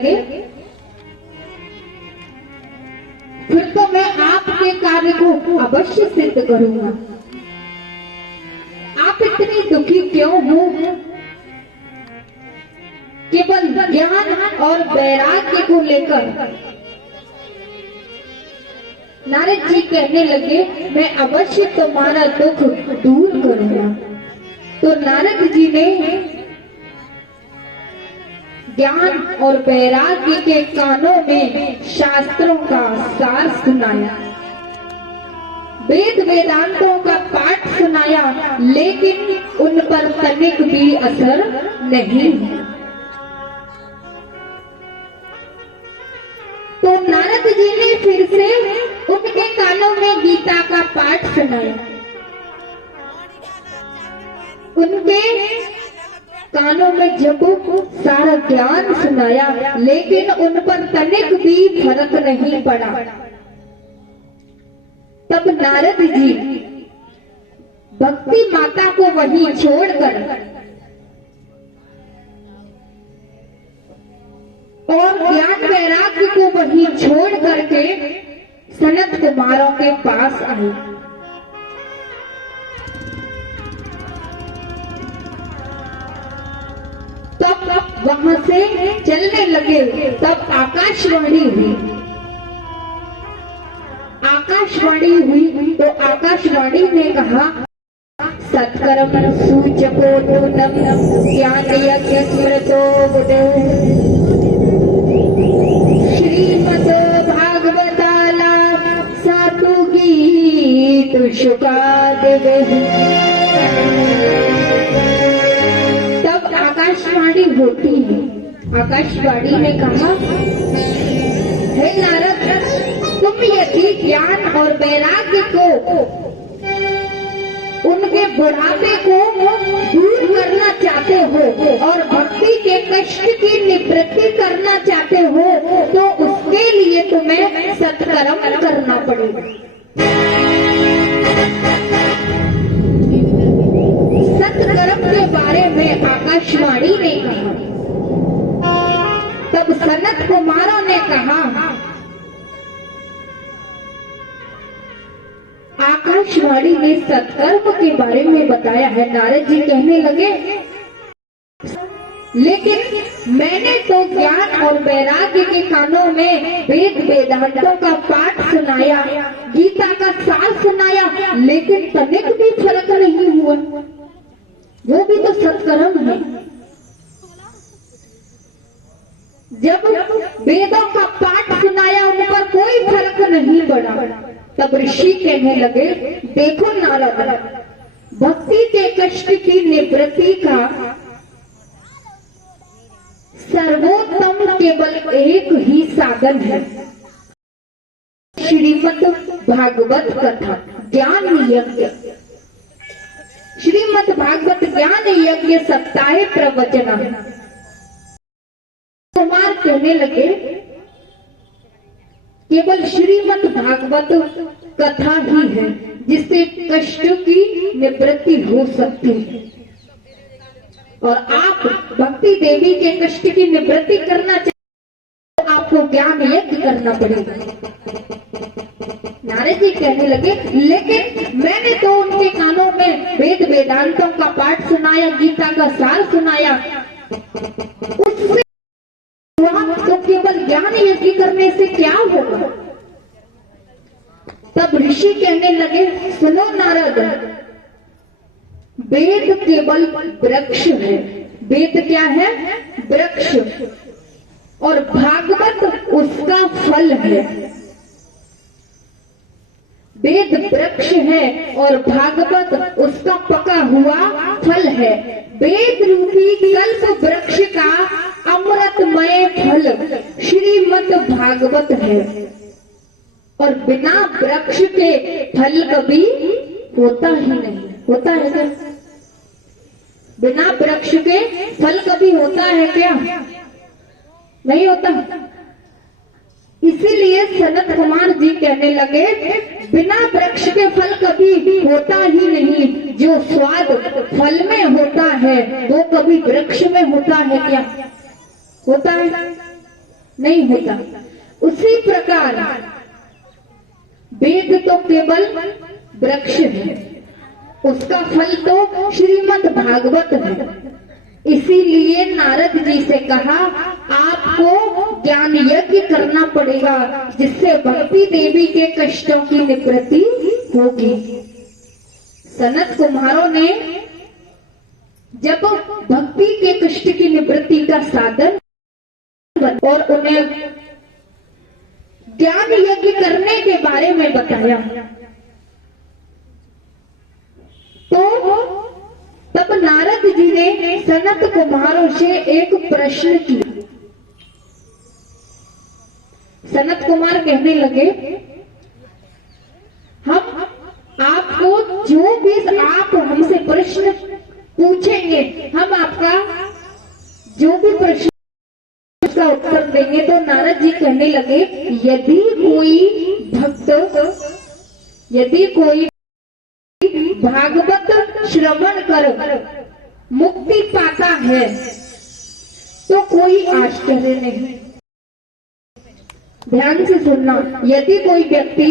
फिर तो मैं आपके कार्य को अवश्य सिद्ध करूंगा। आप इतनी दुखी क्यों हो? केवल ज्ञान और वैराग्य को लेकर नारद जी कहने लगे, मैं अवश्य तुम्हारा दुख दूर करूंगा। तो नारद जी ने ज्ञान और वैराग्य के कानों में शास्त्रों का सार सुनाया, वेद वेदांतों का पाठ सुनाया, लेकिन उन पर तनिक भी असर नहीं। तो नारद जी ने फिर से उनके कानों में गीता का पाठ सुनाया। उनके कानों में जब सारा ज्ञान सुनाया, लेकिन उन पर तनिक भी फर्क नहीं पड़ा। तब नारद जी भक्ति माता को वहीं छोड़कर और ज्ञान वैराग्य को वहीं छोड़ करके सनत कुमारों के पास आए। तब वहां से चलने लगे, तब आकाशवाणी हुई। आकाशवाणी हुई तो आकाशवाणी ने कहा, सत्कर्म सूचको नूनम ज्ञान यज्ञ स्मृतो बुद्धे श्रीमद् भागवताला सातु गीत शुकादिवे। तब आकाशवाणी होती है। आकाशवाणी ने कहा, हे नारद, तुम यदि ज्ञान और वैराग्य को, उनके बुढ़ापे को दूर करना चाहते हो और भक्ति के कष्ट की निवृत्ति करना चाहते हो, तो उसके लिए तुम्हें सत्कर्म करना पड़ेगा। सत्कर्म के बारे में आकाशवाणी ने कहा। तब सनत कुमारों ने कहा, आकाशवाणी ने सत्कर्म के बारे में बताया है। नारद जी कहने लगे, लेकिन मैंने तो ज्ञान और वैराग्य के कानों में वेद वेदांतों का पाठ सुनाया, गीता का सार सुनाया, लेकिन तनिक भी फर्क नहीं हुआ। वो भी तो सत्कर्म है। जब वेदों का पाठ सुनाया, उन पर कोई फर्क नहीं पड़ा। तब ऋषि कहने लगे, देखो नारद, भक्ति के कष्ट की निवृत्ति का सर्वोत्तम केवल एक ही साधन है, श्रीमद् भागवत कथा ज्ञान यज्ञ। श्रीमद् भागवत ज्ञान यज्ञ सप्ताह प्रवचन। कुमार कहने लगे, केवल श्रीमद् भागवत कथा ही है जिससे कष्ट की निवृत्ति हो सकती है। और आप भक्ति देवी के कष्ट की निवृत्ति करना चाहते तो आपको ज्ञान यज्ञ करना पड़ेगा। नारद जी कहने लगे, लेकिन मैंने तो उनके कानों में वेद वेदांतों का पाठ सुनाया, गीता का सार सुनाया, उससे तो केवल ज्ञान यज्ञ करने से क्या होगा? तब ऋषि कहने लगे, सुनो नारद, वेद केवल वृक्ष है। वेद क्या है? वृक्ष। और भागवत उसका फल है। वेद वृक्ष है और भागवत उसका पका हुआ फल है। वेद रूपी कल्प वृक्ष का अमृतमय फल श्रीमद् भागवत है। और बिना वृक्ष के फल कभी होता ही नहीं। होता है क्या? बिना वृक्ष के फल कभी होता है क्या? नहीं होता। इसीलिए सनत कुमार जी कहने लगे, बिना वृक्ष के फल कभी होता ही नहीं। जो स्वाद फल में होता है वो कभी वृक्ष में होता है क्या? होता है? नहीं होता। उसी प्रकार वेद तो केवल वृक्ष है, उसका फल तो श्रीमद् भागवत है। इसीलिए नारद जी से कहा आपको ज्ञान यज्ञ करना पड़ेगा, जिससे भक्ति देवी के कष्टों की निवृत्ति होगी। सनत कुमारों ने जब भक्ति के कष्ट की निवृत्ति का साधन और उन्हें ज्ञान यज्ञ करने के बारे में बताया, तो तब नारद जी ने सनत कुमारों से एक प्रश्न किया। सनत कुमार कहने लगे हम आपको जो भी आप हमसे प्रश्न पूछेंगे, हम आपका जो भी प्रश्न उसका उत्तर देंगे। तो नारद जी कहने लगे यदि कोई भागवत श्रवण कर मुक्ति पाता है तो कोई आश्चर्य नहीं। ध्यान से सुनना, यदि कोई व्यक्ति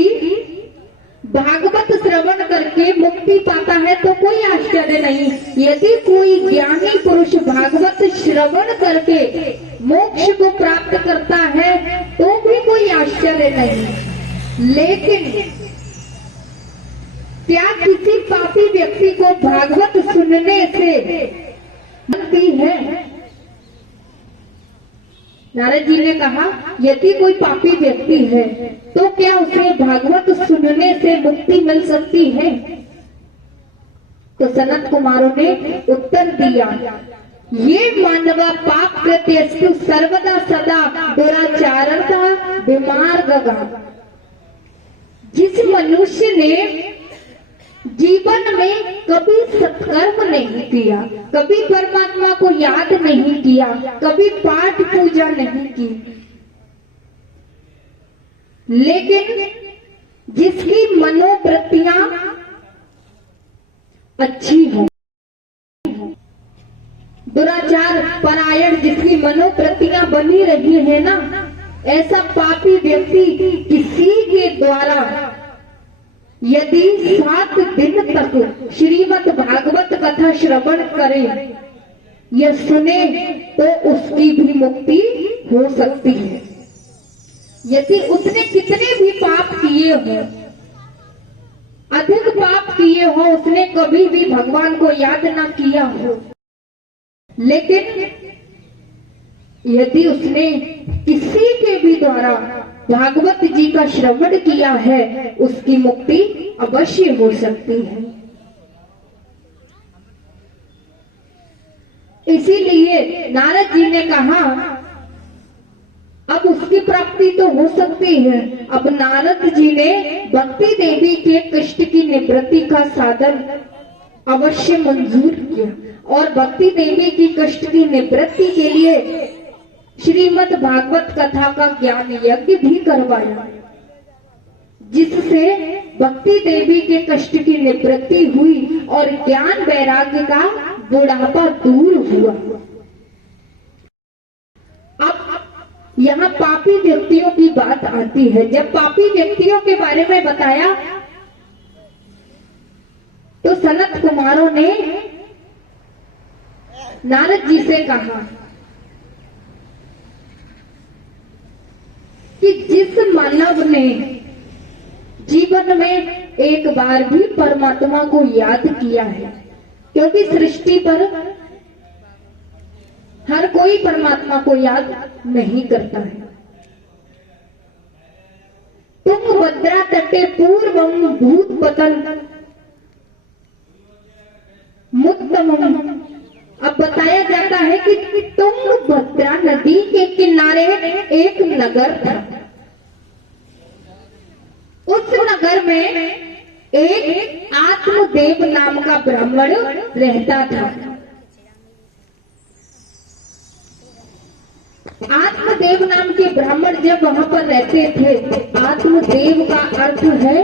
भागवत श्रवण करके मुक्ति पाता है तो कोई आश्चर्य नहीं। यदि कोई ज्ञानी पुरुष भागवत श्रवण करके मोक्ष को प्राप्त करता है तो भी कोई आश्चर्य नहीं। लेकिन क्या किसी पापी व्यक्ति को भागवत सुनने से मुक्ति है? नारद जी ने कहा यदि कोई पापी व्यक्ति है तो क्या उसे भागवत सुनने से मुक्ति मिल सकती है? तो सनत कुमारों ने उत्तर दिया ये मानवा पाप कृत्यस्तु सर्वदा सदा दुराचारता विमार्गगा। जिस मनुष्य ने जीवन में कभी सत्कर्म नहीं किया, कभी परमात्मा को याद नहीं किया, कभी पाठ पूजा नहीं की, लेकिन जिसकी मनोवृत्तियां अच्छी हो, दुराचार परायण जिसकी मनोवृत्तियां बनी रही है ना, ऐसा पापी व्यक्ति किसी के द्वारा यदि 7 दिन तक श्रीमद् भागवत कथा श्रवण करे या सुने तो उसकी भी मुक्ति हो सकती है। यदि उसने कितने भी पाप किए हो, अधिक पाप किए हो, उसने कभी भी भगवान को याद ना किया हो, लेकिन यदि उसने किसी के भी द्वारा भागवत जी का श्रवण किया है उसकी मुक्ति अवश्य हो सकती है। इसीलिए नारद जी ने कहा अब उसकी प्राप्ति तो हो सकती है। अब नारद जी ने भक्ति देवी के कष्ट की निवृत्ति का साधन अवश्य मंजूर किया और भक्ति देवी की कष्ट की निवृत्ति के लिए श्रीमद् भागवत कथा का ज्ञान यज्ञ भी करवाया, जिससे भक्ति देवी के कष्ट की निवृत्ति हुई और ज्ञान वैराग्य का बुढ़ापा दूर हुआ। अब यहाँ पापी व्यक्तियों की बात आती है। जब पापी व्यक्तियों के बारे में बताया तो सनत कुमारों ने नारद जी से कहा कि जिस मानव ने जीवन में एक बार भी परमात्मा को याद किया है, क्योंकि सृष्टि पर हर कोई परमात्मा को याद नहीं करता है। तुंगभद्रा तटे पूर्वम भूत पतन मुत्तमम। अब बताया जाता है कि तुंगभद्रा नदी के किनारे एक नगर था। उस नगर में एक आत्मदेव नाम का ब्राह्मण रहता था। आत्मदेव नाम के ब्राह्मण जब वहां पर रहते थे, आत्मदेव का अर्थ है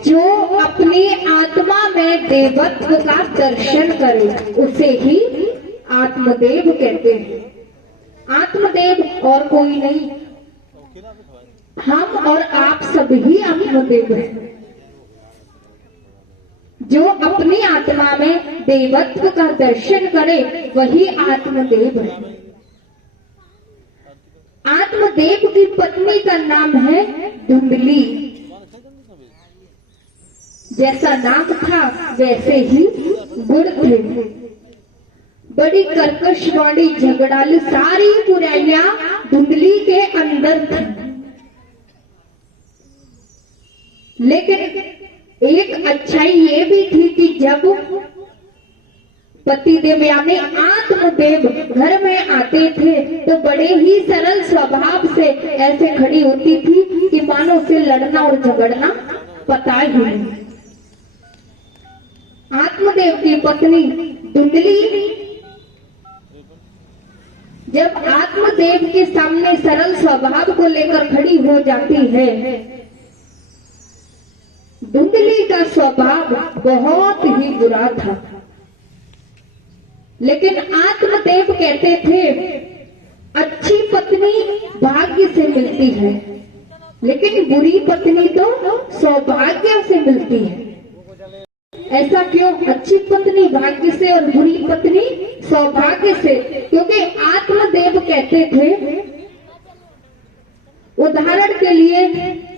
जो अपनी आत्मा में देवत्व का दर्शन करे, उसे ही आत्मदेव कहते हैं। आत्मदेव और कोई नहीं, हम और आप सब ही आत्मदेव हैं। जो अपनी आत्मा में देवत्व का दर्शन करे वही आत्मदेव है। आत्मदेव की पत्नी का नाम है धुंधली। जैसा नाम था वैसे ही गुण थे। बड़ी कर्कश, बड़ी झगड़ालू, सारी बुराइयां धुंधली के अंदर थी। लेकिन एक अच्छाई ये भी थी कि जब पतिदेव यानी आत्मदेव घर में आते थे तो बड़े ही सरल स्वभाव से ऐसे खड़ी होती थी कि मानो से लड़ना और झगड़ना पता ही नहीं। आत्मदेव की पत्नी धुंधली जब आत्मदेव के सामने सरल स्वभाव को लेकर खड़ी हो जाती है, धुंधली का स्वभाव बहुत ही बुरा था। लेकिन आत्मदेव कहते थे अच्छी पत्नी भाग्य से मिलती है, लेकिन बुरी पत्नी तो सौभाग्य से मिलती है। ऐसा क्यों? अच्छी पत्नी भाग्य से और बुरी पत्नी सौभाग्य से, क्योंकि आत्मदेव कहते थे, उदाहरण के लिए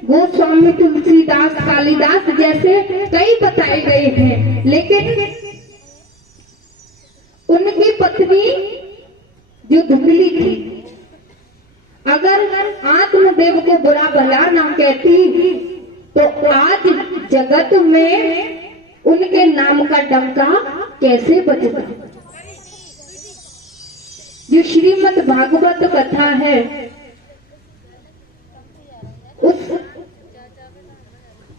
गोस्वामी तुलसीदास, कालिदास जैसे कई बताए गए हैं, लेकिन उनकी पत्नी जो धुंधली थी, अगर आत्मदेव को बुरा भला ना कहती तो आज जगत में उनके नाम का डंका कैसे बजता। जो श्रीमद् भागवत कथा है, उस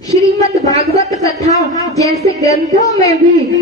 श्रीमद् भागवत कथा जैसे ग्रंथों में भी